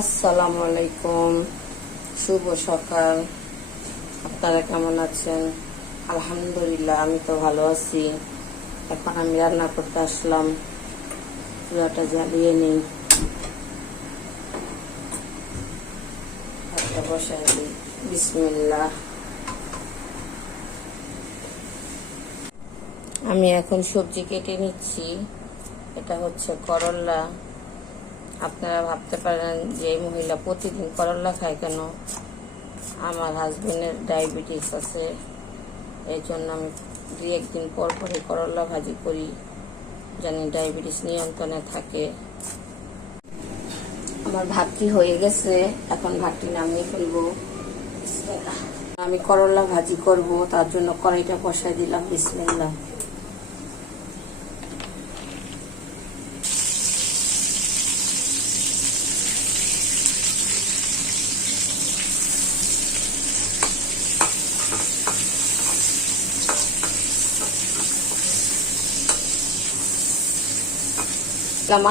আসসালামু আলাইকুম, শুভ সকাল। আপনারা কেমন আছেন? আলহামদুলিল্লাহ, আমি তো ভালো আছি। এখন আমি রান্না করতে আসলাম। চুলাটা জ্বালিয়ে নিই, ভাতটা বসাই দিই। বিসমিল্লাহ। আমি এখন সবজি কেটে নিচ্ছি। এটা হচ্ছে করলা। আপনারা ভাবতে পারেন যে এই মহিলা প্রতিদিন করলা খায় কেন? আমার হাজবেন্ডের ডায়াবেটিস আছে, এই জন্য আমি 2-1 দিন পর পরে করলা ভাজি করি, জানি ডায়াবেটিস নিয়ন্ত্রণে থাকে। আমার ভাতটি হয়ে গেছে, এখন ভাতটি নামিয়ে ফেলবো। আমি করলা ভাজি করব, তার জন্য কড়াইটা বসাই দিলাম। বিসমিল্লাহ।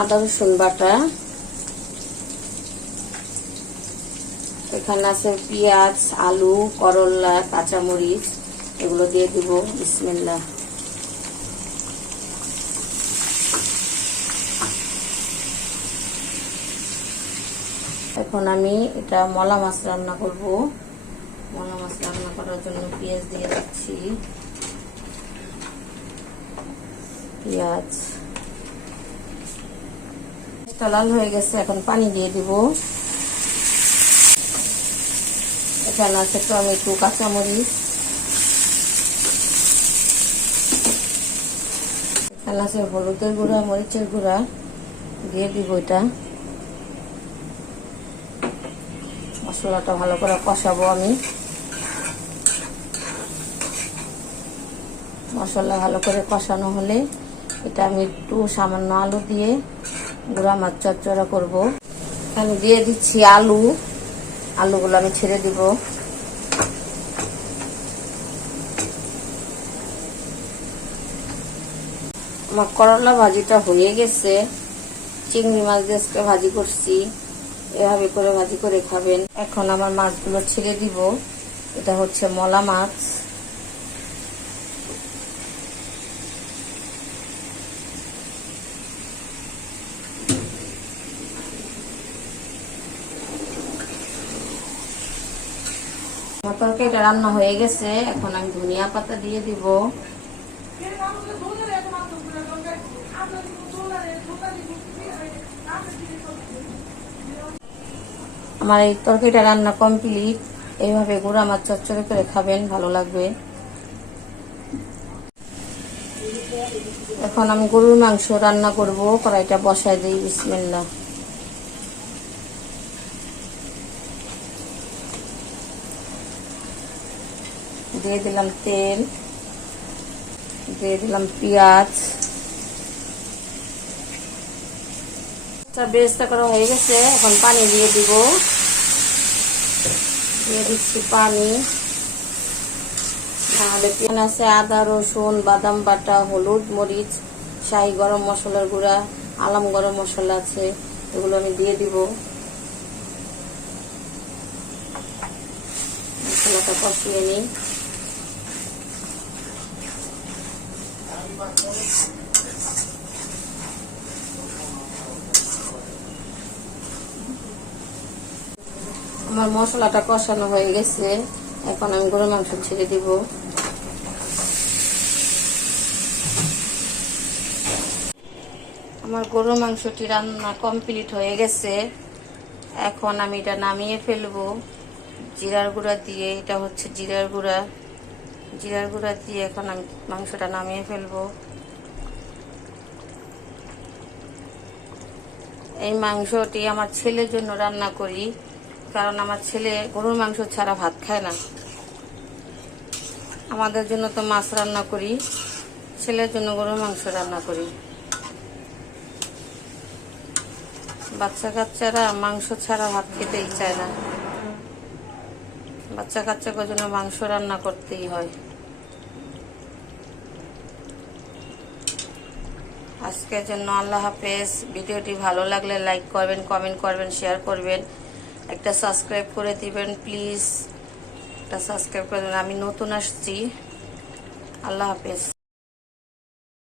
আদা রসুন বাটা, এখানে আছে পেঁয়াজ, আলু, করলা, কাঁচামরিচ, এগুলো দিয়ে দিব। বিসমিল্লাহ। এখন আমি এটা মলা মাছ রান্না করব। মলা মাছ রান্না করার জন্য পেঁয়াজ দিয়ে দিচ্ছি। পেঁয়াজ লাল হয়ে গেছে, এখন পানি দিয়ে দিব। এখানে আছে টমেটো, কাঁচামরিচ, এখানে আছে হলুদের গুঁড়া, মরিচের গুঁড়া, দিয়ে দিব এটা। মশলাটা ভালো করে কষাবো আমি। মশলা ভালো করে কষানো হলে এটা আমি একটু সামান্য আলু দিয়ে গুঁড়া মাছ চচ্চড়া করব। আমি দিয়ে দিচ্ছি আলু। আলুগুলো আমি ছেড়ে দিব। আমার করলা ভাজিটা হয়ে গেছে। চিংড়ি মাছ দিয়ে ভাজি করছি, এভাবে করে ভাজি করে খাবেন। এখন আমার মাছগুলো ছেড়ে দিব। এটা হচ্ছে মলা মাছ। আমার তরকারিটা রান্না হয়ে গেছে, এখন আমি ধনিয়া পাতা দিয়ে দিব। আমার এই তরকারিটা রান্না কমপ্লিট। এইভাবে গুঁড়া মাছ চচ্চড়ি করে খাবেন, ভালো লাগবে। এখন আমি গরুর মাংস রান্না করব। কড়াইটা বসাই দিই। বিসমিল্লাহ। দিয়ে দিলাম তেল, দিয়ে দিলাম পেঁয়াজ। বেরেস্তা করা হয়ে গেছে, এখন পানি দিয়ে দিব। দিয়ে দিচ্ছি পানি। এখানে আছে আদা, রসুন, বাদাম বাটা, হলুদ, মরিচ, শাহি গরম মশলার গুঁড়া, আলাম গরম মশলা আছে, এগুলো আমি দিয়ে দিব। মশলাটা কষিয়ে নিই। আমার মশলাটা কষানো হয়ে গেছে, এখন আমি গরুর মাংস ছেড়ে দিব। আমার গরুর মাংসটি রান্না কমপ্লিট হয়ে গেছে, এখন আমি এটা নামিয়ে ফেলবো জিরার গুঁড়া দিয়ে। এটা হচ্ছে জিরার গুঁড়া। জিরার গুঁড়া দিয়ে এখন আমি মাংসটা নামিয়ে ফেলবো। এই মাংসটি আমার ছেলের জন্য রান্না করি, কারণ আমার ছেলে গরুর মাংস ছাড়া ভাত খায় না। আমাদের জন্য তো মাছ রান্না করি, ছেলের জন্য গরুর মাংস রান্না করি। বাচ্চা কাচ্চারা মাংস ছাড়া ভাত খেতেই চায় না। বাচ্চা কাচ্চার জন্য মাংস রান্না করতেই হয়। আজকের জন্য আল্লাহ হাফেজ। ভিডিওটি ভালো লাগলে লাইক করবেন, কমেন্ট করবেন, শেয়ার করবেন, একটা সাবস্ক্রাইব করে দিবেন প্লিজ। একটা সাবস্ক্রাইব করে দেবেন, আমি নতুন আসছি। আল্লাহ হাফেজ।